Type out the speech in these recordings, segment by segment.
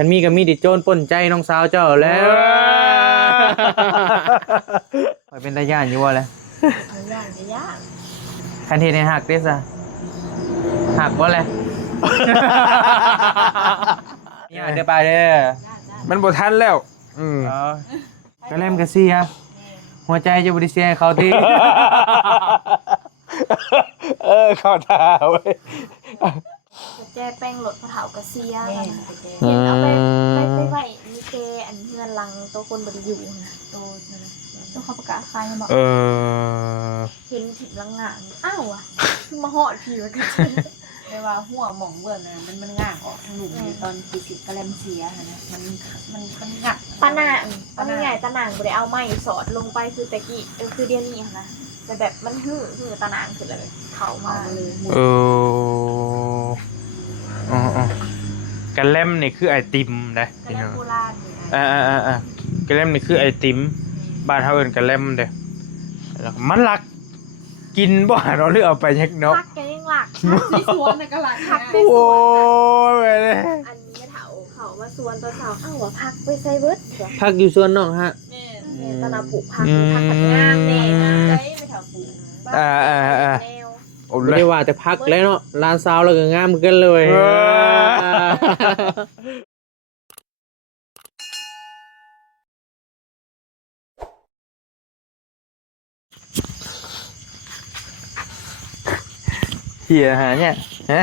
คันมีก็มีดิโจรป่นใจน้องสาวเจ้าแล้วข่อยเป็นตาย่านอยู่ว่าแหละ ย่างจะย่าง คันเฮ็ดให้หักเด้ซะหักบ่แหละอย่าเด้อป้าเด้อ มันบ่ทันแล้วก็เล่มกะซี่ฮะหัวใจจะบ่ได้เสียให้เขาติ เข้าท่าเว้ย จะแจ้แป้งหลดพะเถากระเซียเห็นเอาไปไว้มีเกอันเงินลังตัวคนบริอยู่นะตัวนั่นนะตัวเขาประกาศขายมาบอกเห็นถิ่นลังงานอ้าวอ่ะมาหอดผีมากัน ไม่ว่าหัวหมองเบิ่นนะมันง่างออกทางหลุมตอนติดกระเลมเสียนะมันงักตาหนางตาหนางตาหนางบ่ได้เอาไม้สอดลงไปคือตะกี้คือเดี๋ยวนี้นะแต่แบบมันหื้อตาหนางคืออะไรเขามาเลย กระเล่มนี่คือไอติมนะ กระเลมโบราณ กระเล่มนี่คือไอติมบ้านเฮาเอิ้นกระเล่มเด้แล้วมันรักกินบ่เราหรือเอาไปยักเนาะ พักแกยังหลัก ที่สวนน่ะก็หลายพัก โอ้ยไปเลย อันนี้ไม่เถาเขามาสวนตอนเช้าอ้าวว่าพักไปไซเบิร์ด พักอยู่สวนน้องฮะ ตอนเราปลูกผักผักผักงามแน่นะไม่เถาปลูกแนว โอ้ ไม่ เลย ได้ว่าแต่พักแล้วเนาะร้านซาวแล้วก็งามกันเลยเหี้ยหาเนี่ยฮะ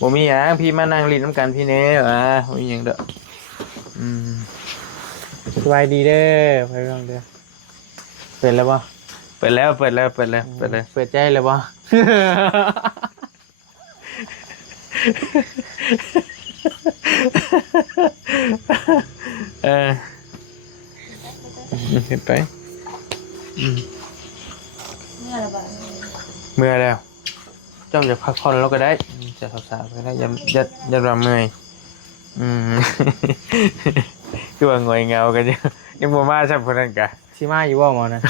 บ่มีหยังพี่มานั่งลิ้นน้ำกันพี่เน่บ่มีหยังเด้อสบายดีเด้อไปลองเด้อเปิดแล้วบ่ เปิดแล้วเปิดเลย เปิดใจเลยบ่เห็นไป เมื่อไรบ้าง เมื่อแล้วเจ้าจะพักผ่อนแล้วก็ได้จะสาวๆก็ได้ยันว่าเมื่อยคือว่าหงอยเงากันยังบ่มาซับคนนั้นกะ สิมาอยู่บ่หมอนะ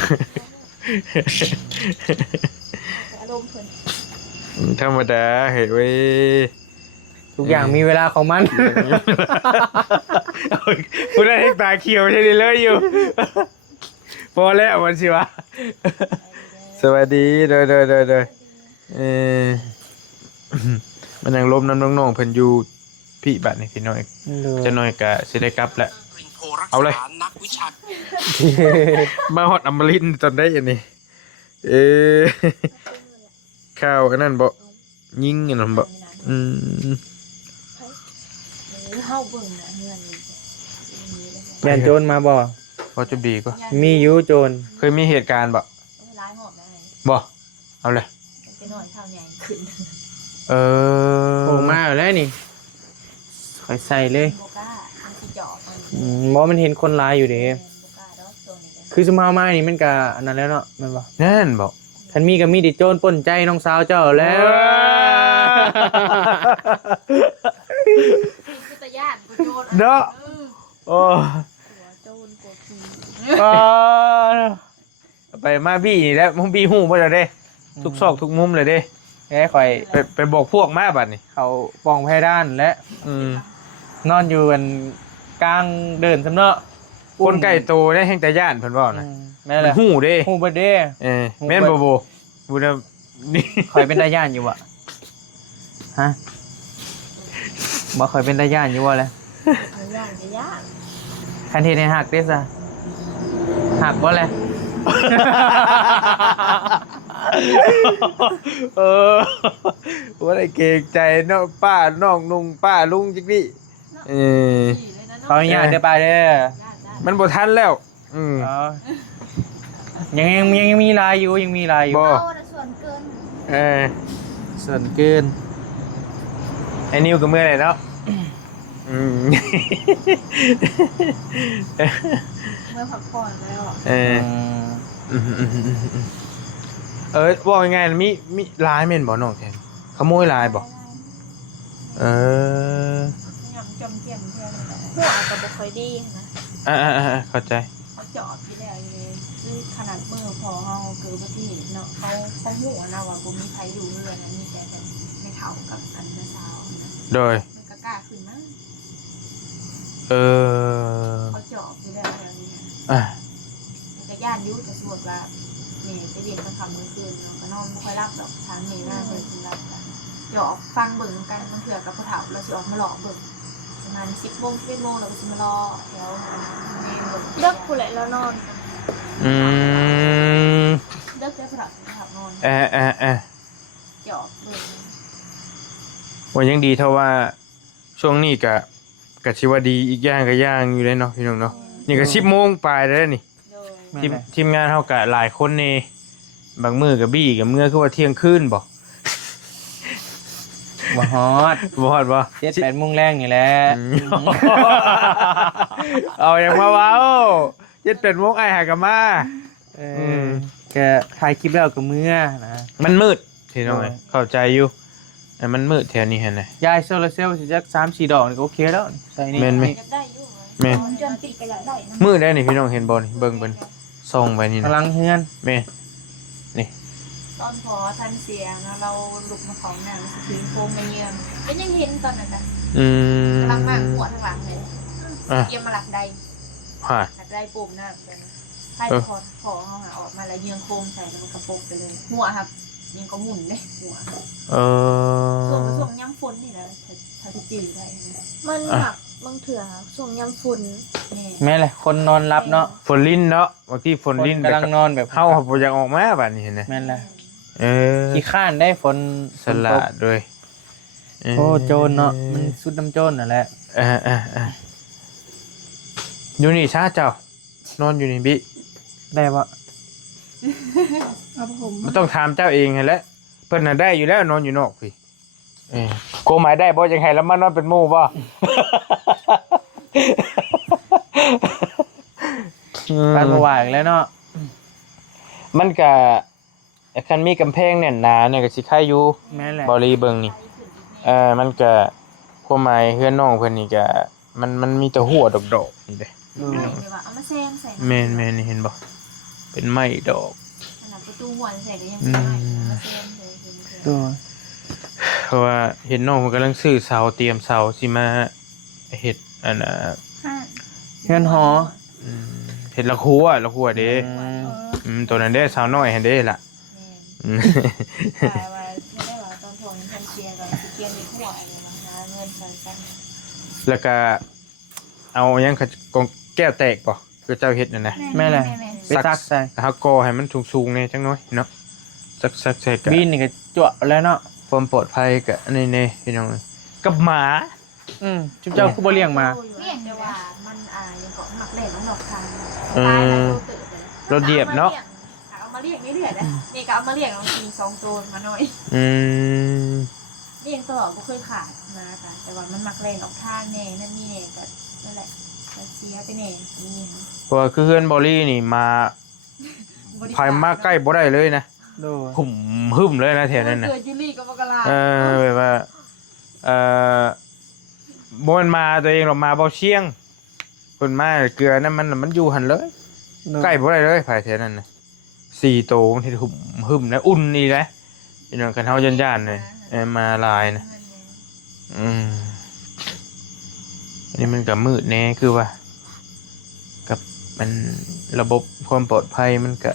อารมณ์เพิ่น ธรรมดาเห็นไว้ ทุกอย่างมีเวลาของมัน คุณได้ตาเขียวใช่เลยอยู่พอแล้ววันสิวะสวัสดีโดยมันยังลมน้ำน้องๆเพิ่นอยู่พี่บัดนี่พี่น้อยจะน้อยกะสิได้กลับแหละเอาเลยมาฮอดอมรินทร์ตอนได้อันนี้ข้าวอันนั้นบ่ยิงอันนั้นบ่เข้าเบิ่งนะเงิน ยันโจรมาบ่ พอจะดีกว่า มีอยู่โจร เคยมีเหตุการณ์บ่ ร้ายหอมได้ บ่เอาเลย จะนอนเท่าใหญ่ขึ้น โอ้มาแล้วนี่ค่อยใส่เลย โบก้าอันที่เจาะมัน บ่มันเห็นคนร้ายอยู่เด้ โบก้าดอกตัวนี้ คือสมามานี่มันก็อันนั้นแล้วเนาะแม่นบ่ แน่นบ่ คันมีก็มีดิโจรป่นใจน้องสาวเจ้าแล้ว คือตะย่านกูโจร เนาะโอ้ โจรกูผี ไปมาบี้นี่แหล้วมึงบี้หูบ่ได้เด้ทุกซอกทุกมุมเลยเด้ แค่ข่อย ไปบอกพวกมาบัดนี่ เขาปองแพด้านและ นอนอยู่กันกลางเดินสำเนาะ คนใกล้โตได้แห่งแต่ย่านเพิ่นเว้านะ แม่นแหละ หูเด้ ฮู้บ่เด้ แม่นบ่บ่บ่ได้นี่ ข่อยเป็นตาย่านอยู่อะฮะบ่ข่อยเป็นตาย่านอยู่ว่าแหละ ย่านจะย่าน คันเฮ็ดให้หักเด้ซะหักบ่แหละ ว่าได้เกรงใจเนาะป้าน้องนุ่งป้าลุงจักดิขออนุญาตเด้อป้าเด้อ มันบ่ทันแล้วยังมีลายอยู่ยังมีลายอยู่ บ่ ส่วนเกิน ส่วนเกิน ไอ้นิวก็เมื่อไหร่เนาะ เมื่อพักผ่อนแล้ว ว่ายังไงมีลายแม่นบ่น้องแทนขโมยลายบ่ยำจมเจียมเพื่อนหัวก็บ่ค่อยดีนะ เข้าใจ เขาเจาะที่ได้เลยคือขนาดมือพอเฮาเกิดอุบัติเหตุเนาะเขาหูนะว่าบ่มีใครอยู่เรือนนะมีแต่ไม่เท่ากับอันเมื่อเช้านะ โดยมันก็กล้าขึ้น เขาเจาะอยู่แล้วอะไรนี้ อ่ะ แต่ย่านยุจะสวดว่านี่ไปเรียนกลางค่ำกลางคืนเนาะก็นอนไม่ค่อยรับดอกทางนี้น่าจะสิรับกันเจาะฟังเบิ่งกันมันเถื่อกับผู้เฒ่าเราสิออกมาหลอกเบิ่งประมาณ10 โมง 11 โมงเราก็สิมารอแถวเมนเบิ่ง เลิกผู้ใดแล้วนอน อืม เลิกได้ผู้เฒ่านอน เออ เจาะเบิ่ง วันยังดีเท่าว่าช่วงนี้กะชิว่าดีอีกอย่างก็ย่างอยู่เลยเนาะพี่น้องเนาะนี่ก็10 โมงปลายแล้วนี่ โดย แม่น ทีม เลย ทีมงานเฮากะหลายคนนี่บางมือกับบี้กับเมื่อคือว่าเที่ยงคืนบ่ บ่ฮอด บ่ฮอดบ่ 7-8 โมงแรงนี่แหละ อืม เอาอย่างมาเว้า7-8 โมงไอ้หากะมา เออแกถ่ายคลิปแล้วก็เมื่อนะ มันมืดพี่น้อง โอ้ย เข้าใจอยู่แต่มันมืดแถวนี้หั่นน่ะ ยายโซลาร์เซลล์สิจัก3-4 ดอกนี่ก็โอเคแล้วใส่นี่ แม่นไหม อยากได้อยู่ แม่น จนติดก็อยากได้นะ มืดได้นี่พี่น้องเห็นบ่นี่เบิ่งเพิ่นส่องไปนี่ พ นะ ลังเฮือน แม่นี่ ตอนพอทันเสียนะเราลุกมาของหนังสกรีนโฟมมาเยือนก็ยังเห็นตอนนั้นนะ อืม กำลังมากหัวทางหลังเลย อ่ะ เยี่ยมมาหลักใด ฮะ หลักใดปุ่มหน้าเป็นไพ่คอนขอเขาหาออกมาแล้วเยืองโคมใส่แล้วมันกระโปงไปเลยหัวครับยังก็หมุนเลยหัว เอ ส่ว อ นย่ำฝนนี่นะถ้าจะจืดได้นะ มันหนักบางเถื่อส่งยำฝุ่น นี่ แม่นเลยคนนอนรับเนาะ ฝนลิ้นเนาะบางทีฝนลิ้น กำลังนอนแบบ เฮาบ่อยากออกมาบัดนี้เห็นไหม แม่นเลย เออ ขี้ข้านได้ฝน สลัดด้วย โอ้โจรเนาะมันสุดน้ำโจรนั่นแหละ อยู่นี่ชาเจ้านอนอยู่นี่บิ ได้บ่ เอาผม มันต้องถามเจ้าเองให้แหล้วเพิ่นน่ะได้อยู่แล้วนอนอยู่นอกพี่โกหมายได้บ่จังไห้แล้วมานอนเป็นหมู่บ่ ปานบ่ว่าอีกแล้วเนาะ มันก็คันมีกำแพงแน่นหนาเนี่ยก็สิคายอยู่ แม่นแหละ บ่รีเบิ่งนี่มันก็ความหมายเฮือนน้องเพิ่นนี่ก็มันมีแต่หัวดอกๆนี่เด้ ไม่เลยว่าเอามาแซมใส่ แม่นนี่เห็นบ่เป็นไม้ดอก ขนาดประตูหัวใส่ก็ยังไม่ได้เอามาแซมเลย ตัว เพราะว่าเห็นน้องมันกำลังซื้อเสาเตรียมเสาสิมาเฮ็ดอันน่ะ เฮือนหอ เฮ็ดละครัวเด้ อืม ตัวนั้นเด้สาวน้อยหั่นเด้ล่ะอืม แต่ว่าไม่ได้ว่าตอนทวงเงินเชียร์กับเชียร์ในหัวอะไรมาหาเงินใส่กัน แล้วก็เอาหยังกองแก้วแตกบ่คือเจ้าเฮ็ดนั่นน่ะ แม่นแหละไปซักใส่ เฮาก่อให้มันสูงๆแน่จังน้อยเนาะซักใส่ก็ บินนี่ก็จั่วแล้วเนาะ ความปลอดภัยก็นี่แน่พี่น้องกับหมา จุ๊บเจ้าคือบ่เลี้ยงมา เลี้ยงแต่ว่ามันยังเกาะหมักเล่นมันดอกทาง เอ ตาย อ แล้วตื่นเลย รถเหยียบเนาะ เอามาเลี้ยงเรื่อยๆนะนี่ก็เอามาเลี้ยงเอาที2 ตัวมาหน่อย อืม เลี้ยงตลอดก็เคยขาดมาค่ะแต่ว่ามันหมักเล่นออกทางแน่นั่นนี่แน่ก็นั่นแหละก็เสียไปแน่นี่ เพราะว่าคือเฮือนบอลี่นี่มาภายมาใกล้บ่ได้เลยนะ โดย หุ่มหึมเลยนะแถวนั้นน่ะ เกิดยูรี่กับมกรา แบบว่าบ่มันมาตัวเองหรอกมาบ่เชียงเพิ่นมาเกลือนั่นมันอยู่หั่นเลยใกล้บ่ได้เลยภายแถวนั้นน่ะ4โตมันเฮ็ดหุ่มหึมนะอุ่นนี่แหละพี่น้องกันเฮาย่านๆเลยมาหลายนะอันนี้มันก็มืดแน่คือว่ากับมันระบบความปลอดภัยมันก็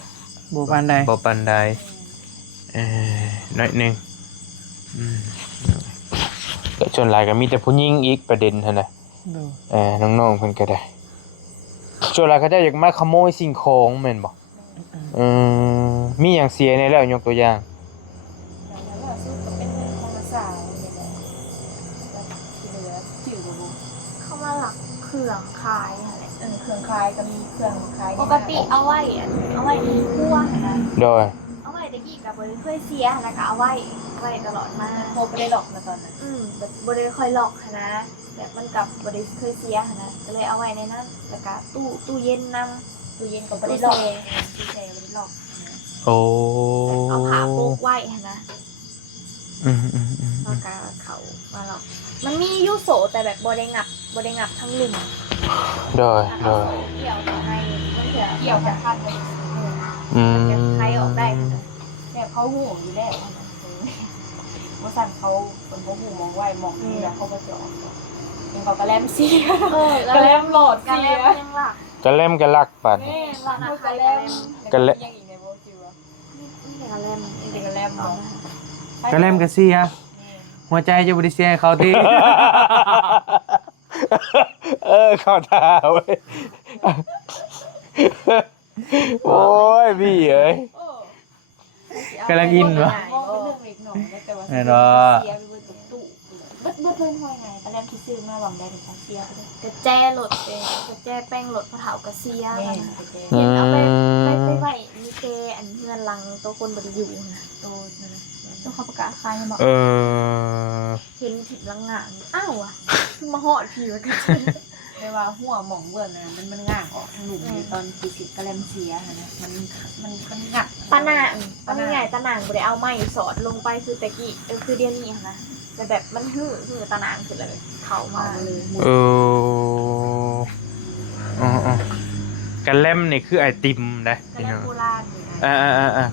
บ่ปานใด บ่ปานใดน้อยหนึงก็ส่วนหลายก็มีแต่ผู้หญิงอีกประเด็นหั่นน่ะ โดย น้องๆเพิ่นก็ได้ส่วนหลายเขาเจะอยากมาขโมยสิ่งของแม่นบ่มีหยังเสียในแล้วยกตัวอย่าง แล้วว่าสู้กับเป็นเรื่องของสาวเนี่ยแหละที่เหลือจืดบ่ เข้ามาหลักเครื่องขายอะไร เครื่องคลายก็มีเครื่องคลาย ปกติเอาไว้ในครัวนะ โดย เอาไว้ตะกี้กับบริเคยเสียแล้วก็เอาไว้ตลอดมา โทรไปได้หรอกนะตอนนั้น แบบบริค่อยหลอกนะแบบมันกับบริเคยเสียนะก็เลยเอาไว้ในนั้นแล้วก็ตู้เย็นนำ ตู้เย็นก็ไม่ได้หรอกตู้แช่ไม่ได้หรอก โอ้ เอาผ้าโปกไว้นะ อืม แล้วก็เขามาหลอกมันมียูโสแต่แบบบริงับทั้งหนึ่ง โดย เกี่ยวต่อให้มันเถอะ เกี่ยวกับพันเลย มันใช้ออกได้นะ แต่เขาห่วงอยู่แล้วเมื่อสั่นเขาเป็นเขาหูมองไหวมองนี่แล้วเขาก็จะออกยัง เขากระแลมเสีย ก กระแลมโหลด กระ เสี แล ย มยังหลัก กระเล่มกระลักปัด แม่ร้านเขากระแลม กระแลม ยังอีกในโบจิว นี่กระแลม นี่กระแลมเนาะ กระเล่มกระเสียหัวใจจะบริเสียให้เขาที เข้าตาเว้ยโอ้ยพี่เอ้ย กำลังอินวะ มองเป็นเรื่องเล็กน้อยแต่ว่า แน่นอน เสียไปเบิดตุ๊เบิดเพิ่นห้อยไงกระแลมที่ซื้อมาหวังได้ถึงเสียไปเลย กระแจหลดเองกระแจแป้งหลดพระเถากระเซีย แม่ กัน กระแจ เห็นเอาไปไว้มีเกอันเฮือนลังตัวคนบ่ได้อยู่นะ โตนั่นแหละ ตัวเขาประกาศขายมาบอก เห็นผิดลังงานอ้าวอ่ะมาหอดผีไว้กัน ไม่ว่าหัวหมองเบิ่นนะมันง่างออกทางหลุมในตอนที่สิกระแลมเสียนะมันงัด ตาหนางเอาง่ายๆตาหนางบ่ได้เอาไม้สอดลงไปคือตะกี้คือเดี๋ยวนี้นะแต่แบบมันหื้อตาหนางขึ้นเลยเข้ามาเลย กระเล่มนี่คือไอติมนะ กระ พี่ แล น้ ม อง โบราณนี่นะ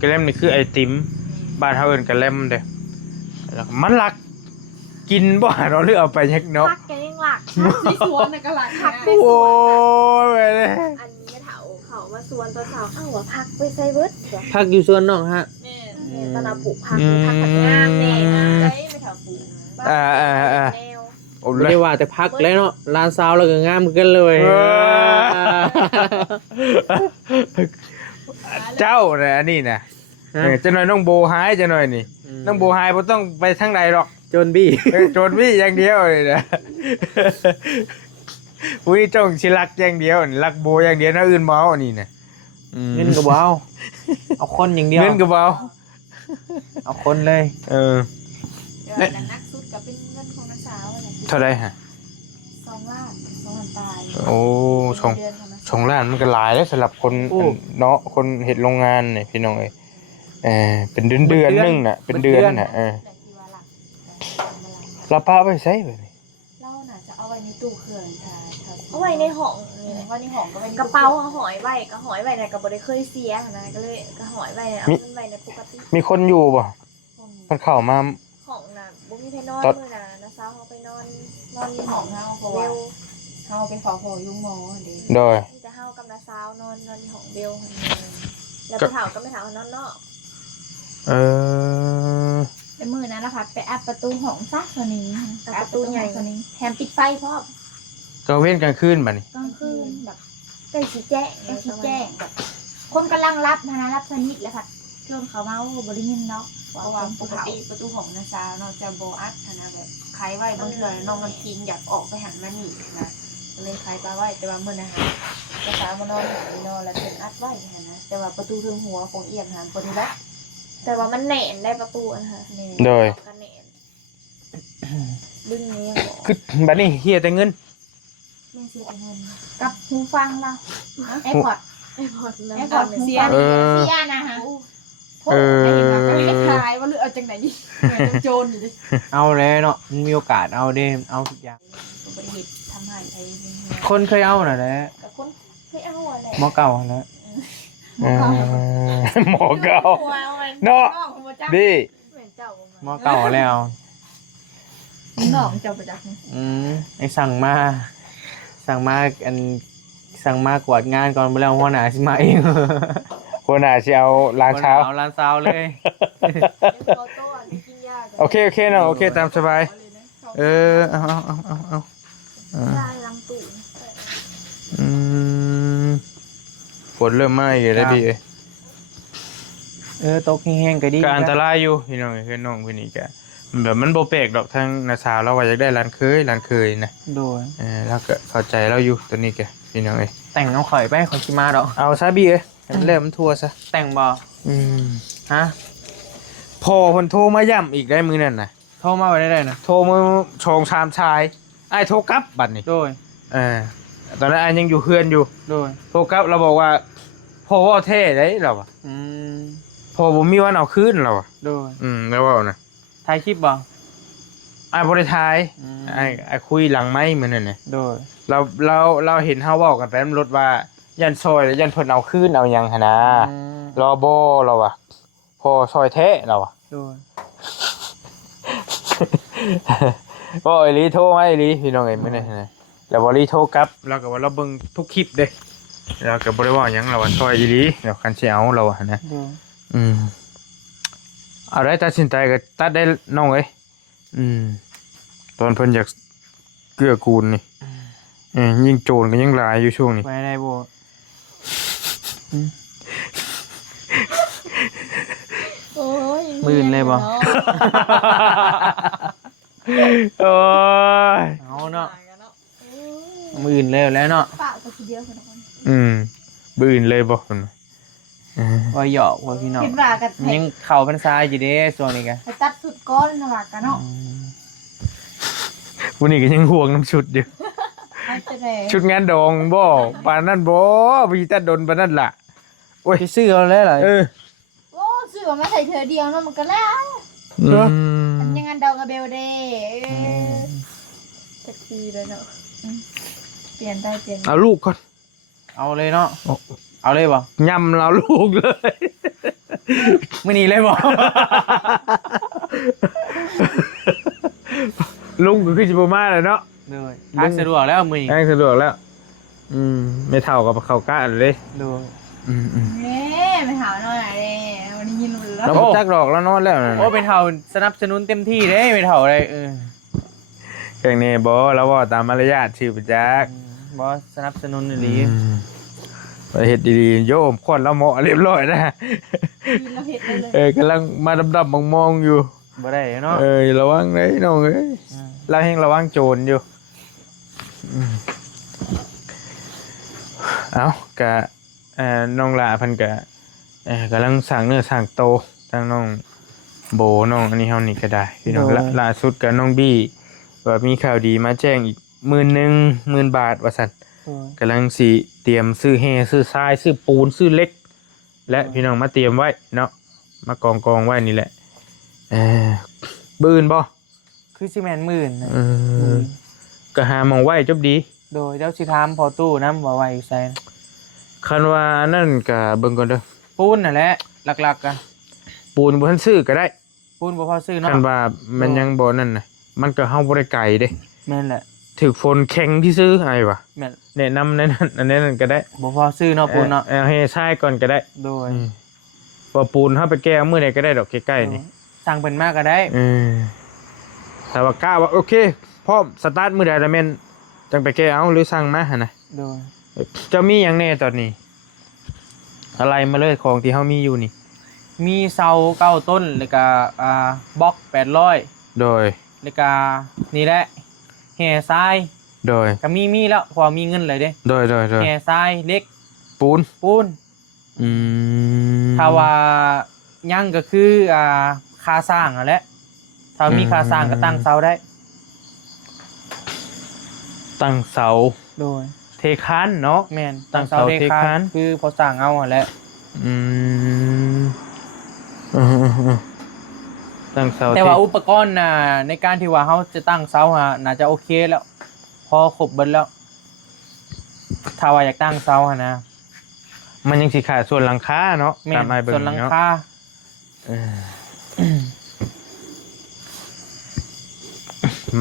กระเล่มนี่คือไอติมบ้านเฮาเอิ้นกระเล่มเด้แล้วมันรักกินบ่เราเลือกเอาไปยักเนาะ พักกันยังหลัก ที่สวนน่ะก็หลัง พักไป โอ้ สวน ยไปเลย อันนี้ไม่เถาเขามาสวนตอนเช้าอ้าวว่าพักไปไซเบิร์ดเดี๋ยว พักอยู่ส่วนน้องฮะ แม่ ตอนเราปลูกพักพักผักงามแน่นะ ได้ไม่ถาปู แนว โอ้ ไม่ ย ได้ว่าแต่พักแล้วเนาะลานซาวแล้วก็งามกันเลย เจ้าน่ะอันนี้น่ะเจ้าหน่อยน้องโบหายเจ้าหน่อยนี่น้องโบหายบ่ต้องไปทางใดหรอก จนบี้ โจรพี่อย่างเดียวเลยนะอุ้ยจ้องชิรักอย่างเดียวนี่รักโบอย่างเดียวนะอื่นเมาอันนี้นะ เงินก็บ่เอาคนอย่างเดียว เงินก็เบา เอาคนเลย เออ เดี๋ยวนักสุดก็เป็นเงินของนักสาวอะไร เท่าไรฮะ 2 ล้าน2 ล้านตาย โอ้ชงล้านมันก็หลายแล้วสำหรับคนเนาะคนเห็ดโรงงานเนี่ยพี่น้องเอ้ยเป็นเดือนนึงน่ะเป็นเดือนน่ะเราป้าไปใช้ไปนี่ เราน่ะจะเอาไว้ในตู้เครื่องค่ะ เอาไว้ในห้องนี่ ว่าในห้องก็เป็น กระเป๋าหอยไว้ก็หอยไว้แต่ก็บ่ได้เคยเสียนะก็เลยก็หอยไว้เอาเงินไว้ในปกติ มีคนอยู่ป่ะมันเข้ามา ห้องน่ะบ่มีใครนอนมื้อน่ะนะสาวเขาไปนอนใน ห้ ห้ อ อง ง เฮาเพราะว่า เบล เฮาเป็นฝาโหยุงหมอเด้ โดย ที่จะเฮากับนาสาวนอนในห้องเบลแล้วไปเถาก็ไม่เถานอนนอก แต่มื้อนั้นนะคะไปอัดประตูห้องซักตัวนี้อัดประตูใหญ่ตัวนี้แถมปิดไฟพร้อม ก็เว้นกลางคืนป่ะนี่ กลางคืนแบบ ใกล้สิแจ้ง ก็ชี้แจ้งแบบคนกำลังรับนะรับสนิทแล้วค่ะเครื่องเขาเมาบริยินเนาะเพราะว่าปกติประตูของนาซาเนาะจะโบอัดนะแบบใครไว้บางเทื่อน้องมันทิ้งอยากออกไปหันมาหนีนะเลยใครปาไว้แต่ว่าเมื่อนะฮะนาซามานอนนอนแล้วเป็นอัดไว้นะแต่ว่าประตูเรืองหัวของเอี่ยมหามบริรัต แต่ว่ามันแหน่นได้ประตูนะคะ นี่ โดย กันแหน่นดึงนี้ยังบอก คือบัดนี้เฮียแต่เงิน ไม่เสียเงินกับหูฟังเราไอพอด ไอ้พอดนะ ไอพอดเสียเสียนะฮะไม่ขายว่าเลือเอาจังไหนดิโจรอยู่ดิ เอาเลยเนาะมันมีโอกาสเอาเด้เอาทุกอย่าง อุบัติเหตุทำให้ใคร คนเคยเอาน่ะแหละ กับคนไม่เอาอะไร หมอเก่าแล้ว หมอเก่า ว้าวมัน เนาะดี เหมือนเจ้า หมอเก่าแล้ว น้องเจ้าประจักษ์ ไอ้สั่งมาสั่งมากวาดงานก่อนไปแล้วหัวหน้าสิมาเอง คนอาจจะเอาล้างเช้า เอาร้านซาวเลย โอเคเนาะโอเคตามสบายเอา ได้ลังตู่ ฝนเริ่มไหม้อยู่แล้วพี่เอ้ย ตกแห้งๆก็ดี ก็อันตรายอยู่พี่น้องคือน้องคนนี้ก็แบบมันโบเปกดอกทางนาสาวเราว่าอยากได้ร้านเคยนะ โดย แล้วก็เข้าใจเราอยู่ตัวนี้แกพี่น้องเอ้ย แต่งเอาข่อยไปข่อยสิมาดอก เอาซะพี่เอ้ยเริ่มทั่วซะ แต่งบ่ฮะ พอเพิ่นโทรมาย่ำอีกได้มื้อนั่นน่ะ โทรมาไว้ได้เลยนะ โทรมาชงชามชายไอ้โทรกลับบัดนี้ โดย ตอนนั้นไอ้ยังอยู่เฮือนอยู่ โดย โทรกลับเราบอกว่าพ่อว่าเท่ได้เราอ่ะ พ่อบ่มีวันเอาคืนเราอ่ะ โดย แล้วว่านะ ถ่ายคลิปบ่ ไอ้บ่ได้ทายไอ้คุยหลังไม้มื้อนั่นน่ะ โดย เราเห็นเฮาเว้ากันไปมันรถว่ายันซอยยันเพิ่นเอาคืนเอาหยังหั่นนะรอบ่เราอ่ะพ่อซอยแท้เราอ่ะ โดย บ่ไอ้ลีโทรมาไอ้ลีพี่น้องเอ้ยมื้อนี้นะแล้วบ่ลีโทรกลับเราก็ว่าเราเบิ่งทุกคลิปเด้เราก็บ่ได้ว่าหยังเราว่าซอยอีหลีเดี๋ยวคันสิเอาเราอะนะ โดย เอาได้ตัดสินใจก็ตัดได้น้องเอ้ยตอนเพิ่นอยากเกื้อกูลนี่ยิ่งโจรก็ยิ่งหลายอยู่ช่วงนี้ ไปได้บ่ โอ้ย มื่นเลยบ่ โอ้ย เอาเนาะมื่นเลยแล้วเนาะ ปากตัวทีเดียวคนละคน บื้ออื่นเลยบ่เพิ่นว่า ว่าหยอกว่าพี่น้อง เห็นว่ากัน ยังเข้าพรรษาอยู่เด้ช่วงนี้ก็ ไปตัดสุดก้อนนะว่ากันเนาะ ผู้นี้ก็ยังห่วงน้ำชุดอยู่ เอาจะได้ ชุดงานดองบ่ปานนั้นบ่พี่ตัดดนปานนั้นล่ะโอ้ย ไปซื้อเอาเลยเหรอ โอ้ซื้อมาใส่เธอเดียวเนาะมันก็แล้ว มันยังงันเดากระเบลเด้ เซ็กซี่เลยเนาะ เปลี่ยนได้เปลี่ยน เอาลูกก่อน เอาเลยเนาะเอาเลยบ่ ยำเราลูกเลย มื้อนี้เลยบ่ ลุงก็คือสิบ่มาแล้วเนาะ เลยทางสะดวกแล้วมื้อนี้ แองสะดวกแล้วไม่เท่ากับเขาก้าเลย ดู เน่ไปหาหน่อยเด้วันนี้ยินหมดแล้ว เราจักดอกแล้วนอนแล้วนะ โอ้เป็นเฒ่าสนับสนุนเต็มที่เด้เป็นเฒ่าอะไรแข่งนี่บอแล้วว่าตามมารยาทชื่อประจักษ์ บ่สนับสนุนดี ไปเฮ็ดดีๆโยมควันแล้วเหมาะเรียบร้อยนะ ยินเราเห็ดได้เลย กำลังมาดำๆมองๆอยู่ บ่ได้เนาะ ระวังเลยน้องเอ้ยเราแห่งระวังโจรอยู่เอากะน้องหลาเพันกะกำลังสั่งเนื้อสั่งโตทั้งน้องโบน้องอันนี้เฮานี่ก็ได้พี่น้องล่าสุดกับน้องบี้ว่ามีข่าวดีมาแจ้งอีก10,000 บาทว่าซั่นกำลังสิเตรียมซื้อแห่ซื้อทรายซื้อปูนซื้อเหล็ก และพี่น้องมาเตรียมไว้เนาะมากองไว้นี่แหละบื้นบ่ คือสิแม่นหมื่นนะ ก็หาหมองไว้จบดี โดยเจ้าสิถามพอตู้นำว่าไว้อยู่ไส คันว่านั่นก็เบิ่งก่อนเด้อ ปูนนั่นแหละหลักๆก็ ปูนบ่ทันซื้อก็ได้ ปูนบ่พอซื้อเนาะ คันว่ามันยังบ่นั่นน่ะมันก็เฮาบ่ได้ไกลเด้ แม่นแหละ ถึกฝนแข็งที่ซื้อให้ว่ะ แม่น แนะนำอันนั้นก็ได้ บ่พอซื้อเนาะปูนเนาะ ให้ทรายก่อนก็ได้ โดย ว่าปูนเฮาไปแก้มื้อใดก็ได้ดอกใกล้ๆนี่ สั่งเพิ่นมาก็ได้ แต่ว่ากล้าว่าโอเคพร้อมสตาร์ทมื้อใดแล้วแม่นจังไปแก้เอาหรือสั่งมาหั่นน่ะ โดย จะมีหยังแน่ตอนนี้ อะไรมาเลยของที่เฮามีอยู่นี่ มีเสา9ต้นแล้วก็บล็อก800 โดย แล้วก็นี่แหละแห่ทราย โดย ก็มีแล้วพอมีเงินเลยเด้ โดย แห่ทรายเล็ก ปูน ปูนถ้าว่ายังก็คือค่าสร้างนั่นแหละถ้ามีค่าสร้างก็ตั้งเสาได้ ตั้งเสา โดย เทคานเนาะ แม่น ตั้งเสาเทคาน คือพอสร้างเอาหั่นแหละ ตั้งเสา แต่ว่าอุปกรณ์น่ะในการที่ว่าเฮาจะตั้งเสาน่าจะโอเคแล้ว พอครบเบิดแล้วถ้าว่าอยากตั้งเสานะ มันยังสิขาดส่วนหลังคาเนาะ แม่น ตามไอ้เบิ่ง ส่วนหลัง เนาะ คา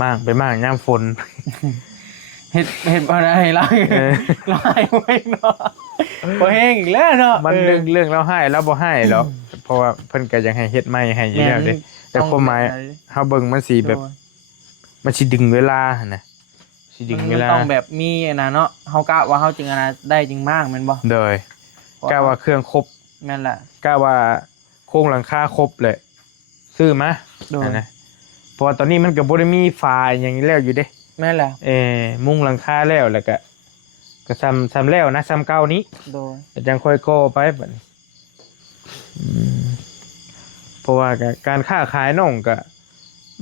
มากไปมากย่ามฝน เฮ็ดบ่ได้ไล่ไล่ไว้เนาะบ่แห้งอีกแล้วเนาะ มันเรื่องแล้วให้แล้วบ่ให้แล้วเพราะว่าเพิ่นก็ยังให้เฮ็ดใหม่ให้อยู่แล้วเด้แต่ความหมายเฮาเบิ่งมันสิแบบมันสิดึงเวลาหั่นน่ะสิดึงเวลา ต้องแบบมีอันน่ะเนาะเฮากะว่าเฮาจึงอันน่ะได้จริงมากแม่นบ่ โดยกะว่าเครื่องครบ แม่นแหละ กะว่าโครงหลังคาครบเลยซื้อมา โดย นะเพราะว่าตอนนี้มันก็บ่ได้มีฝาอย่างนี้แล้วอยู่เด้ แม่นแหละ มุงหลังคาแล้วก็ซ้ำแล้วนะซ้ำเก่านี้ โดย แต่จังค่อยก่อไปบัดนี้เพราะว่าการค้าขายน้องก็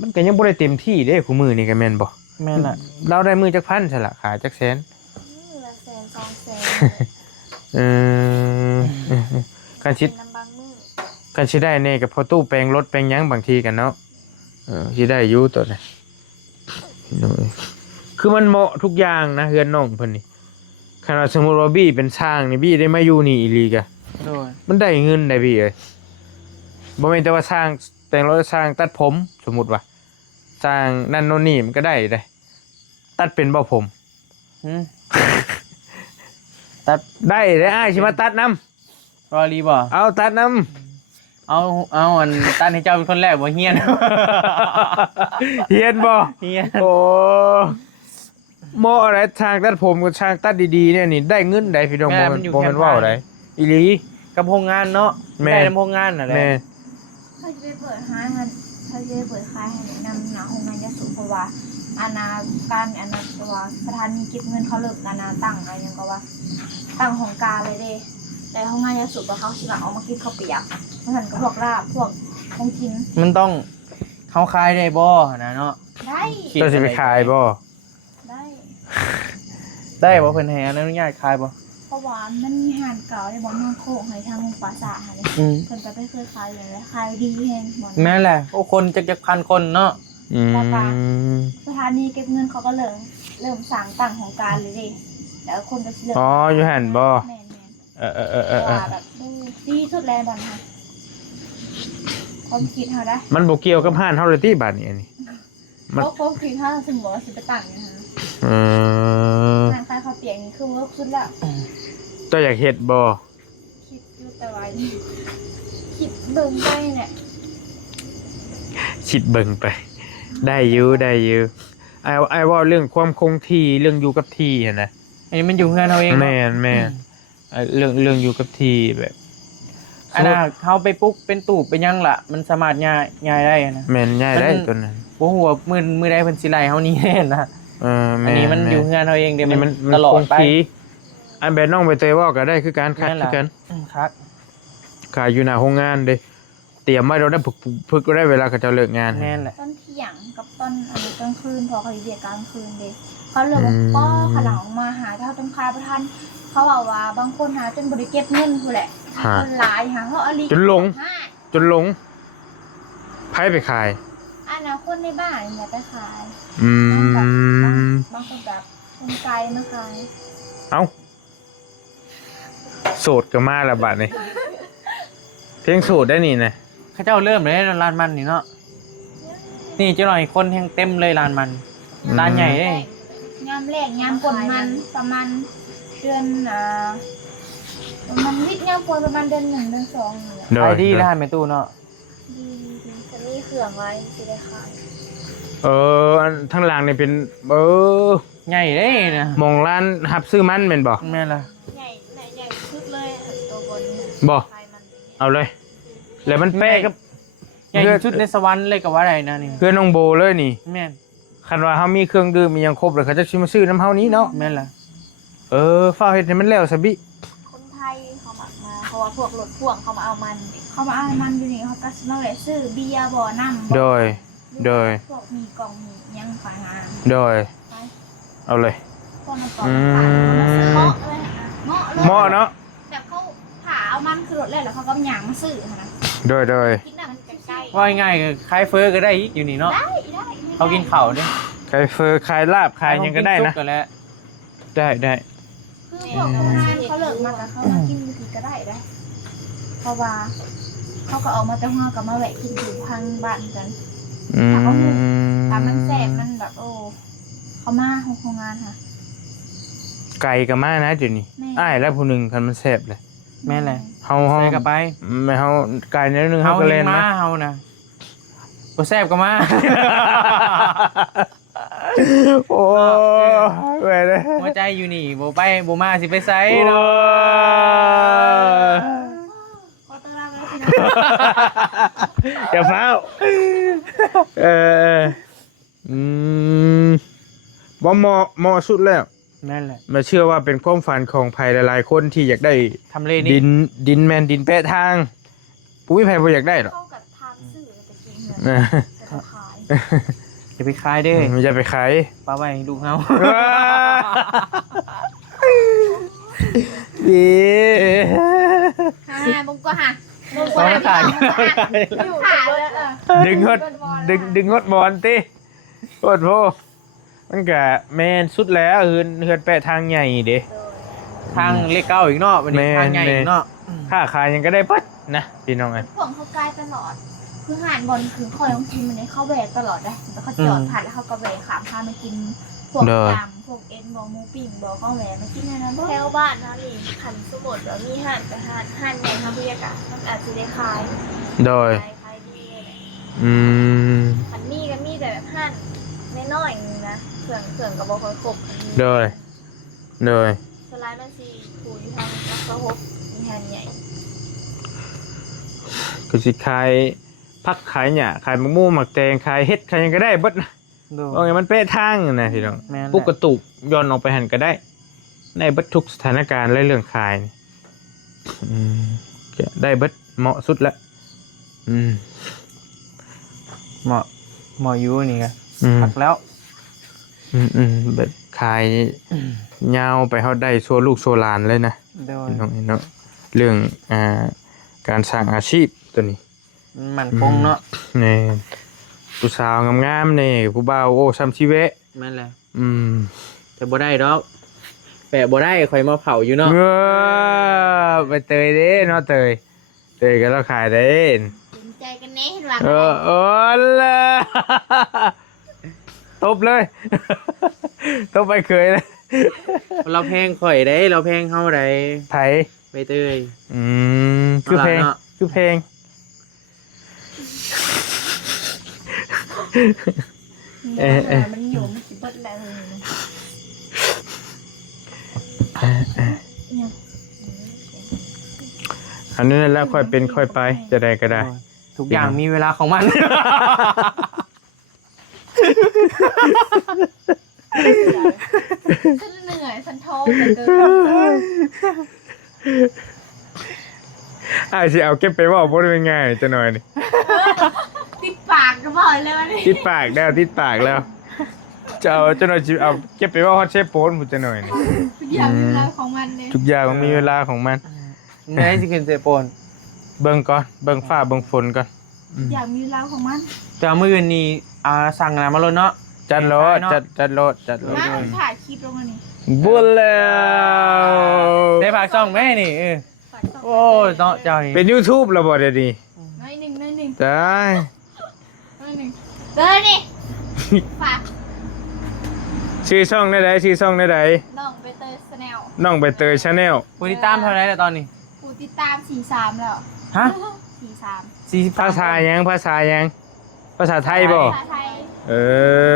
มันก็ยังบ่ได้เต็มที่เด้คู่มือนี่ก็แม่นบ่ แม่นแหละ เราได้มือจักพันซะล่ะขายจักแสน ละแสน200,000การชิด น้ำบางมือ กันสิได้แน่กับพอตู้แปลงรถแปลงหยังบางทีกันเนาะสิได้อยู่ตัวนี้คือมันเหมาะทุกอย่างนะเฮือนน้องเพิ่นนี่ขนาดสมมุติว่าบี้เป็นช่างนี่บี้ได้มาอยู่นี่อีหลีกะ โดย มันได้เงินได้บี้เอ้ยบ่แม่นแต่ว่าช่างแต่งรถช่างตัดผมสมมุติว่า สร้างนั่นโน่นนี่มันก็ได้เลยตัดเป็นบ่ผม หืมตัด ได้เลยอ้ายสิมาตัดน้ รอรีบ่ ำเอาตัดน้ เอาอันตัดให้เจ้าเป็นคนแรกบ่เฮียน ำเฮียนบ่ เฮียน โอ้หมออะไรทางตัดผมกับทางตัดดีๆเนี่ยนี่ได้เงินได้พี่น้องบ่แม่นว่าวได้อีหลี กับโรงงานเนาะ แม่ ได้นำโรงงานน่ะแหละ แม่ ถ้าจะไปเปิดห้างมันถ้าจะไปเปิดขายให้นำหนาของนายยสุเพราะว่าอาณาการอาณาตัวสถานีเก็บเงินเขาเลิกอาณาตั้งอะไรยังก็ว่าตั้งของการเลยเด้แต่ของนายยสุกับเขาสิมาเอามากินข้าวเปียกเพราะฉะนั้นก็พวกลาบพวกของกิน มันต้องเขาขายได้บ่นะเนาะ ได้ เจ้าสิไปขายบ่ ได้ ได้บ่เพิ่นให้อนุญาตขายบ่ เพราะว่ามันมีหานเก่าในบ่อนเมืองโคกให้ทางมุงปราสาทหาเลย อืม เพิ่นก็ไปเคยขายอย่างแล้วขายดีแฮงบ่อน แม่นแหละโอ้คนจักพันคนเนาะ อืม สถานีเก็บเงินเขาก็เริ่มสร้างตั้งของการเลยเด้แล้วคนก็สิเริ่ม อ๋ออยู่หั่นบ่ แม่น เออ ๆว่าแบบดีสุดแล้วบ่อนค่ะความคิดเฮาได้ มันบ่เกี่ยวกับห้านเฮาเลยติบาดนี้อันนี้ มัน เพราะความคิดถ้าสมมติว่าสิไปตั้งเนี่ยฮะ เออ ทางคายเขาวเปียกนี่คือเวิร์กสุดแล้ว เจ้าอยากเฮ็ดบ่ คิดอยู่แต่ว่าคิดเบิ่งได้เนี่ย คิดเบิ่งไป ได้อยู่ไอ้ว่าเรื่องความคงที่เรื่องอยู่กับที่หั่นนะ อันนี้มันอยู่เฮือนเฮาเอง แม่นไอ้เรื่องอยู่กับที่แบบ อันน่ะเขาไปปุ๊กเป็นตูบเป็นหยังล่ะ มันสามารถย้ายได้นะ แม่นง่ายได้ตัวนั้น บ่ฮู้ว่ามื้อใดเพิ่นสิไล่เฮานี่แน่นะ แม่ อันนี้มันอยู่เฮือนเฮาเองเด้ นี่ มัน มัน ตลอ ค ด ง ไป ที่อันแบบน้องใบเตยว่าก็ได้คือการคัด แม่น คื ล่ะ อกัน ครับ ขายอยู่หน้าโรงงานเด้เตรียมไว้เราได้พึกก็ได้เวลาเขาเจ้าเลิกงาน แม่นแหละ ต้นเที่ยงกับต้นอันนี้กลางคืนพอเขาเรียกกลางคืนเด้เขาเลยบอกป้อขลังมาหาเท่าต้นคาประทันเขาบอกว่าบางคนหาจนบริเก็บเงินผู้แหละคนหลายหาเขาอลิ จนหลง ห้า จนหลงไผไปขาย อันนะคนในบ้านเนี่ยไปขาย อืม บางคนแบบคนไกลมาขาย เอ้าโสดก็มาละบัดนี่เพลงโสดได้นี่นะ เขาเจ้าเริ่มเลยร้านมันนี่เนาะนี่เจ้าหน่อยคนแห่งเต็มเลยร้านมันร้านใหญ่เด้ ยามแรกยามฝนมันประมาณเดือนประมาณวิทย์ยามฝนประมาณเดือน 1 เดือน 2นี่แหละ โด ขาย ยดีร้านแม่ตู้เนาะ ดีจะมีเครื่องไว้สิได้ขาย อันทั้งหลังนี่เป็นใหญ่เด้นะ หมองร้านหับซื้อมันแม่นบ่ แม่นล่ะ ใหญ่สุดเลยตัวบน บ่ ขายมันอย่างเงี้ย เอาเลย แล้วมันแปะกับ ใหญ่ที่สุดในสวรรค์เลยก็ว่าได้นะนี่ เพื่อนน้องโบเลยนี่ แม่น คันว่าเฮามีเครื่องดื่มมีหยังครบเลยเขาจะสิมาซื้อน้ำเฮานี้เนาะ แม่นล่ะ ฟ้าวเฮ็ดให้มันแล้วซะบิ คนไทยเขามาเพราะว่าพวกรถพ่วงเขามาเอามันเขามาเอามันอยู่นี่เขาก็สิมาแวะซื้อเบียร์บ่อน้ำ โดย พวกมีกล่องมียังขายงาน โดย ไป เอาเลย พวกน้ำกล่องน้ำตาลเขามาซื้อเหมาะเลยอะเหมาะเลย เหมาะเนาะ แต่เขาผ่าเอามันคือรถเลยแล้วเขาก็หยางมาซื้อนะ โดย กินน่ะมันใกล้ๆ ว่าง่ายๆก็ขายเฟอร์ก็ได้อีกอยู่นี่เนาะ ได้ เขากินข้าวเด้ ขายเฟอร์ขายลาบขายหยังก็ได้นะ ซุปก็แล้ว ได้ คือพวกโรงงานเขาเลิกมาแต่เขามากินบางทีก็ได้เพราะว่าเขาก็ออกมาแต่ห้องกับมาแวะกินอยู่ทางบ้านกัน อืม แต่มันแสบมันแบบโอ้เขามาโรงงานค่ะ ไก่ก็มานะจุดนี้ แม่ อ้ายแล้วผู้หนึงคันมันแซ่บเลย แม่นเลย เฮา ใส่กลับไป ไม่เฮาไก่นิดนึง เฮา เฮาก็ เห็ เล่ น น มา นะ เฮานะบ่แซ่บก็มา โอ้เว้ยเลย หัวใจอยู่นี่บ่ไปบ่มาสิไปไส โอ้ เนาะ ขอต้อนรับเลยพี่น้อง อย่าเฝ้าอืมบ่เหมาะสุดแล้ว นั่นแหละ มาเชื่อว่าเป็นความฝันของใครหลายๆคนที่อยากได้ ทำเลนี่ ดินแมนดินแปะทางปุ้ยไผบ่อยากได้หรอก เข้ากับทางสื่อตะกี้เนี่ยจะขาย อย่าไปขายเด้ มันจะไปขาย ปลาไว้ลูกเฮา ดี บุ้งก็หาบุ้ง ข ก็ อ หา ถ่าย อยู่ขาเลยดึงงดบอลติโคตรโพมันก็แม่นสุดแล้วเฮือนแปะทางใหญ่เด้ ทางเลขเก้าอีกเนาะวันนี้ แม่น ทางใหญ่อีกเนาะ ค่าขายยังก็ได้ปัดนะพี่น้องเอ้ย ห่วงเขากลายตลอด คือหานบอลคือคอยต้องกินมันในเข้าแบกตลอดได้แล้วเขาจอดผ่านแล้วเขาก็แบกขามพามากินพวกยำพวกเอ็นบอหมูปิ้งบอข้าวแหวนมากินในนั้นแถวบ้านนะนี่ขันสมุดแล้วมีห่านกับห่านใหญ่ทำบรรยากาศมันอาจจะได้คลาย โดย คลายดีเลย อืม ขันมีก็มีแต่แบบห่านน้อยๆนึงนะเขื่อนกับบอคอยขบ โดยโดย สไลด์มันสีผูอยู่ทางนักสะพกมีห่านใหญ่ ก็สิขายผักขายหญ้าขายมะม่วงหมักแตงขายเฮ็ดขายหยังก็ได้เบิดนะ โดย ว่าไงมันเป๊ะทางนะพี่น้อง แม่นแหละ ปุกกระตุกย้อนออกไปหันก็ได้ในเบิดทุกสถานการณ์และเรื่องขายนี่อืมก็ได้เบิดเหมาะสุดละอืม เหมาะอยู่นี่ไง อืม พักแล้ว แบบขายยาวไปเฮาได้ชัวลูกชัวหลานเลยนะ โดย พี่น้องเนาะเรื่องการสร้างอาชีพตัวนี้ มันคงเนาะ นี่ผู้สาวงามๆนี่ผู้บ่าวโอ้ซ้ำชีเวะ แม่นแหละ อืม แต่บ่ได้ดอกแปะบ่ได้ข่อยมาเผาอยู่เนาะ เออไปเตยเด้เนาะเตยก็เราขายได้ สนใจกันแน่เห็นว่า เออล่ะตบเลย ตบไปเคยเลย เราแพงข่อยได้เราแพงเฮาได้ ไผ ใบเตย คือเพลง เอาล่ะเนาะ คือเพลง มันอยู่มันสิเบิดแล้วเนี่ย อันนี้แล้วค่อยเป็นค่อยไปจะได้ก็ได้ ทุกอย่างมีเวลาของมัน ฉันเหนื่อยฉันท้อเหลือเกิน สิเอาเก็บไปว่าบ่ได้เป็นง่ายจะหน่อยนี่ ติดปากก็บอกเลยว่านี่ ติดปากแล้วติดปากแล้วจะเอาจะหน่อยสิเอาเก็บไปว่าฮอตเชฟโปนผมจะหน่อยนี่ ทุกอย่างมีเวลาของมันเลย ทุกอย่างมันมีเวลาของมัน ไหนสิขึ้นเซโปน เบิ่งก่อนเบิ่งฟ้าเบิ่งฝนก่อน ทุกอย่างมีเวลาของมัน แต่มื้อนี้สั่งงานมาแล้วเนาะ จัดโลด เนาะ จัดโลด มาถ่ายคลิปลงมานี่ บุญแล้ว ได้ฝากช่องแม่นี่ฝากต่อ โอ้ยเนาะเจ้านี่ เป็น YouTube แล้วบ่เดี๋ยวนี้ น้อยหนึ่งน้อยหนึ่ง ได้ น้อยหนึ่งเดินนี่ฝาก ชื่อช่องได้ใดชื่อช่องได้ใด น้องใบเตยสแนล น้องใบเตย Channel ผู้ติดตามเท่าไหร่แล้วตอนนี้ ผู้ติดตาม43แล้ว ฮะ 43 ภาษายังภาษายังภาษาไทยบ่ ภาษาไทย เอ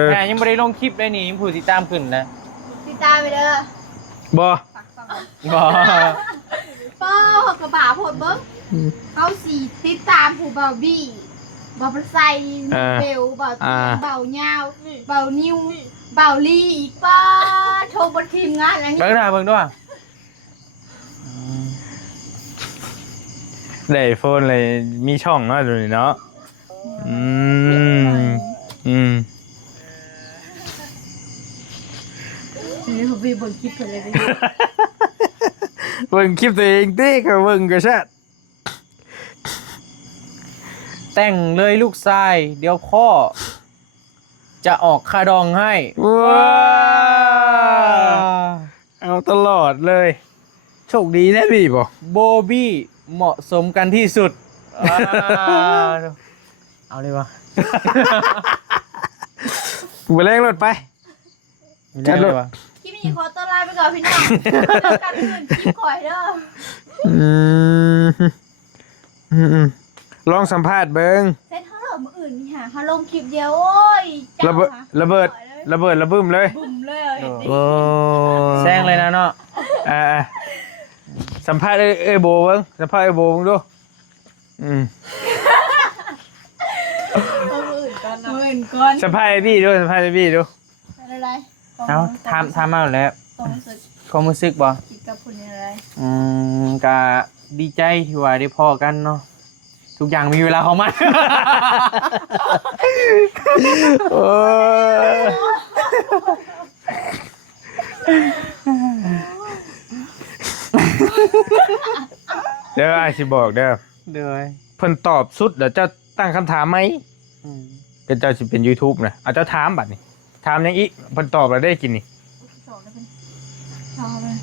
อ แต่ยังไม่ได้ลงคลิปเลยนี่ยังผู้ติดตามขึ้นนะ ติดตามไปเด้อ บ่ ฝากต่อ บ่ ป้อกระบะโพดเบิ้งเขาสีติดตามผู้เบาบี้เบาประไซเบลเบาเตียงเบาเงาเบานิวเบาลีอีกป้าโชว์บนทีมงานอันนี้ เบิ่งหน้าเบิ่งด้วย ได้โฟนเลยมีช่องเนาะดูนี่เนาะอืม นี่ผมไปเบิ่งคลิปเพิ่นเลย เบิ่งคลิปตัวเองติก็เบิ่งก็ชัด แต่งเลยลูกชายเดี๋ยวพ่อจะออกคาดองให้ ว้าเอาตลอดเลยโชคดีแน่พี่บ่ โบบี้เหมาะสมกันที่สุดเอาเลยวะ ไปเร่งรถไป จัดเลย คลิปนี้ขอต้อนรับไปก่อนพี่น้องเจอกันอื่นคลิปก่อยเด้อ ลองสัมภาษณ์เบิ่ง เซตเขาเหรอมื้ออื่นนี่ฮะเขาลงคลิปเดียวโอ้ย ระเบิดระเบิดระบึ้มเลย บุ่มเลยเห็นดิ โอ้ แซงเลยนะเนาะ สัมภาษณ์เอ้ยโบเบิ่งสัมภาษณ์เอ้ยโบเบิ่งดูมื้ออื่นก่อน สัมภาษณ์ไอ้พี่ดูสัมภาษณ์ไอ้พี่ดู อะไร เอาทำมาแล้ว ต้องรู้สึก ความรู้สึกบ่ คิดกับคุณอะไร ก็ดีใจที่ว่าได้พ่อกันเนาะทุกอย่างมีเวลาของมัน โอ้เด้อไอ้สิบอกเด้อ เด้อ เพิ่นตอบสุดเดี๋ยวเจ้าตั้งคำถามไหมเป็นเจ้าสิเป็น YouTube นะเอาเจ้าถามบัดนี่ถามยังอีกเพิ่นตอบแล้วได้กินนี่ สองแล้วเป็นชอบเลย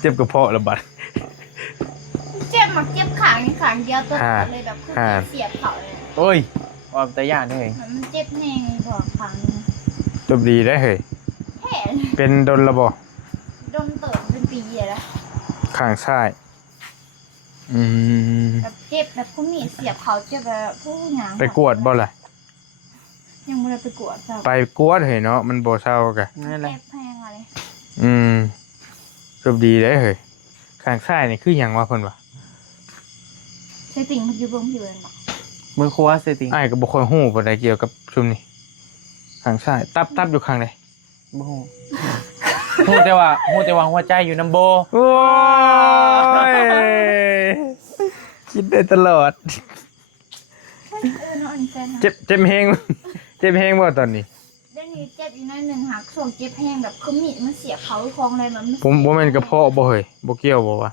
เจ็บกระเพาะแล้วบัด เจ็บ มักเจ็บขางเดียวตัวเลยแบบคือเสียบเขาเลย โอ้ยว่าแต่ย่านได้เลย มันเจ็บแห้งบอกขาง จบดีได้เฮ้ย แห่ เป็นดนระบ่ โดนเติมเป็นปีแล้ว ข้างซ้ายอืม แบบเจ็บแบบผู้มีเสียบเขาเจ็บแบบผู้หยัง ไปกวดบ่ล่ะ ยังไม่ได้ไปกวดจ้ะ ไปกวดเฮ้ยเนาะมันบ่เศร้ากะ นั่นแหละ เจ็บแห้งอะไร จบดีได้เฮ้ยข้างซ้ายนี่คือหยังวะเพิ่นวะ ใช่ติ่งมันอยู่เบื้องผิวเลยบอก มือครัวเซติง อ้ายก็บ่ค่อยฮู้ปานใดเกี่ยวกับชุมนี้ข้างซ้ายตับอยู่ข้างใด บ่ฮู้ฮู้แต่ว่าหัวใจอยู่น้ำโบ โอ้ยคิดได้ตลอด น้องอันนี้แฟน เจ็บเฮงเจ็บเฮงบ่ตอนนี้ เดี๋ยวนี้เจ็บอีกน้อยหนึ่งหักส่วนเจ็บแห้งแบบคือมีดมันเสียบเขาคลองอะไรมัน ผมบ่แม่นกระเพาะบ่เฮ้ยบ่เกี่ยวบ่วะ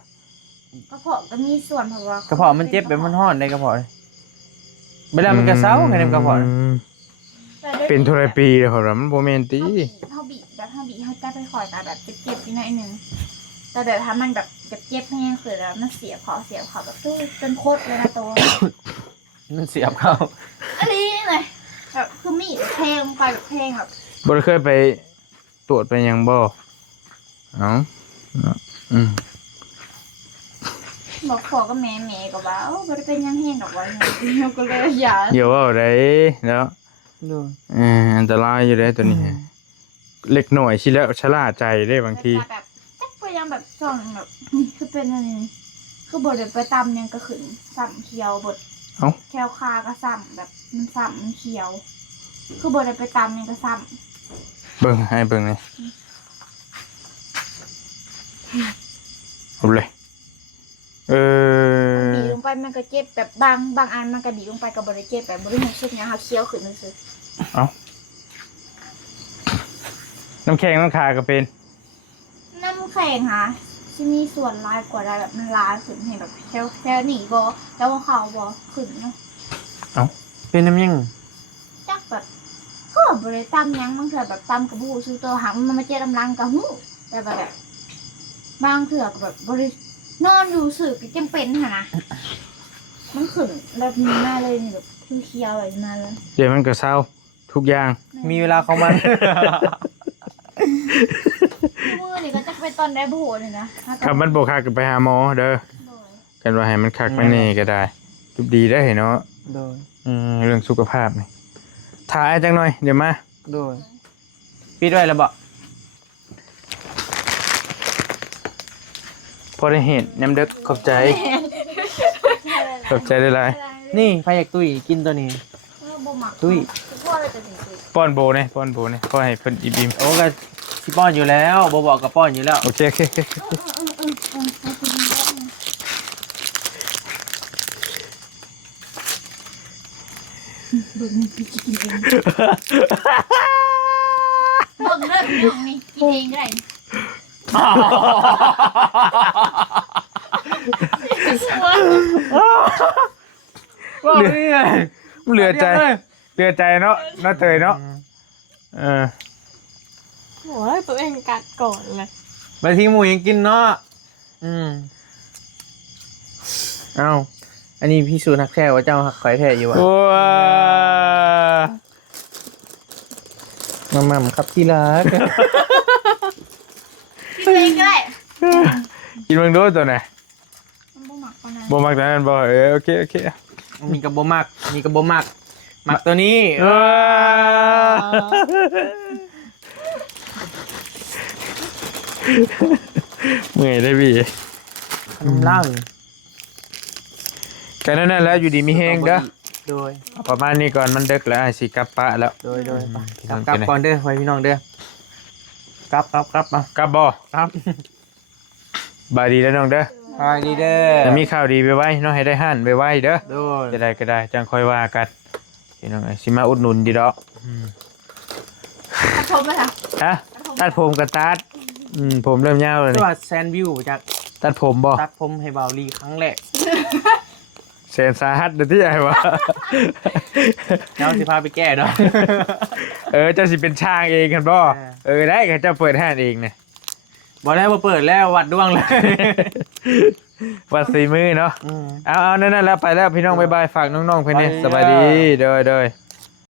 กระเพาะก็มีส่วนเพราะว่าก ระเพาะมันเจ็บแบบมันฮ้อนในกระเพาะเวลามันกระเซ้าไงในกระเพาะ เป็นเท่าไรปีแล้วครับมันบ่แม่นติ เขาบีบแบบเขาบีบเขาจะไปคอยตาแบบเจ็บๆอีกน้อยหนึ่งแต่แบบถ้ามันแบบเจ็บแห้งคือแล้วมันเสียบเขาแบบตู้จนโคตรเลยนะตัว มันเสียบเข้า อันนี้เลยแบบคือมีดแทงลงไปแบบแทงแบบ บ่ได้เคยไปตรวจไปหยังบ่เอ้าอืม บอกขอก็แม่ก็ว่าโอ้บ่ได้เป็นยังแห้งดอกว่าอย่างก็เลยอย่า เดี๋ยวเว้าได้แล้ว ดู อันตรายอยู่เด้ตัวนี้เล็กน้อยสิแล้วชะล่าใจเด้บางที แบบจักก็ยังแบบส่องแบบนี่คือเป็นอันนี้คือบดไปตำยังก็ขึ้นซ้ำเขียวบด เอ้า แควคาก็ซ้ำแบบมันซ้ำมันเขียว คือบดไปตำยังก็ซ้ เบิ่งให้เบิ่งนี่เอาเลยำบีลงไปมันก็เจ็บแบบบางอันมันก็บีลงไปกับบริเจ็บแบบบริรู้สึกยังค่ะเคี้ยวขึ้นนึงซื้อ เอ้าน้ำแข็งน้ำคาก็เป็น น้ำแข็งค่ะที่มีส่วนลายกว่าได้แบบมันลายขึ้นเห็นแบบแค่หนีบอแล้วว่าเขาบอขึ้นเนาะ เป็นน้ำยัง จักแบบก็บริตำยังบางเถื่อแบบตำกระบูซื้อตัวหักมันมาเจ็ดกำลังกระหูแต่แบบบางเถื่อก็แบบบรินอนอยู่สื่อก็จำเป็นค่ะนะมันขึ้นแบบนี้มาเลยนี่แบบเคี้ยวแบบมาเลย เดี๋ยวมันก็เศร้าทุกอย่าง มีเวลาของมัน มือนี่ก็จะไปตอนได้บูเลยนะ ครับมันบ่คักก็ไปหาหมอเด้อกันว่าให้มันคักมันนี่ก็ได้จุบดีได้เนาะ โดย เรื่องสุขภาพนี่ถ่ายจังหน่อยเดี๋ยวมา โดยปิดไว้แล้วบ่ พอได้เห็นน้ำเด็กขอบใจขอบใจได้หลาย นี่พายักตุ้ยกินตัวนี้ บูหมัก ตุ้ย พ่อเลยจะถึงตุ้ย ป้อนโบเนี่ยป้อนโบเนี่ยพอให้เพิ่นอิ่ม โอ้ก็สิป้อนอยู่แล้วบ่บอกกับป้อนอยู่แล้ว ๆโอเคโอเคโอเค เบิ่งเรื่องอย่างนี้กินเองได้ ว่านี่ไง เหลือใจเหลือใจเนาะเนาะเตยเนาะเออ โอ้ยตัวเองกัดก่อนเลย บางทีหมูยังกินเนาะเอ้าอันนี้พี่สูนักแท้ว่าเจ้าหักข่อยแท้อยู่วะ ว้า มาครับที่รัก กินเองก็ได้ กินเบิ่งดูตัวไหน มันบูหมักคนนั้น บ่มักนั้นบ่โอเคโอเค มีกระโบมักมีกระโบมักมักตัวนี้ ว้าเมื่อยได้พี่ ขนมเหล้า กันนั่นแหล้วอยู่ดีมีแฮงเด้อ โดย เอาประมาณนี้ก่อนมันดึกแล้วสิกลับปะแล้ว โดย พี่ ก น้ ลั อบ ง กลับ เป็นไง ก่อนเด้อไว้พี่น้องเด้อกลับมาก ลับบ่ ครับ บายดีแล้วน้องเด้อ ไปดีเด้อ แต่มีข่าวดีไปไว้เนาะให้ได้หันไปไว้เด้อ โดย จะได้ก็ได้จังค่อยว่ากันพี่น้องสิมาอุดหนุนดีดอก กระทบไหมคะ ฮะตัดผมกับตัดผมเริ่มยาวแล้ว ส นี่ วัสดีแซนวิวจาก ตัดผมบ่ ตัดผมให้เบาลีครั้งแรก แสนสาหัสเด้อที่ไอ้วะ แล้วสิพาไปแก้เนาะ เจ้าสิเป็นช่างเองกันบ่ เออ ได้ก็เจ้าเปิดห้านเองเนี่ย บอกแล้วมาเปิดแล้ววัดดวงเลย วัดสีมือเนาะเอานั่นแล้วไปแล้วพี่น้องบ๊ายบายฝากน้องๆเพิ่นนี่ ไปแล้ว สบายดีเด้อ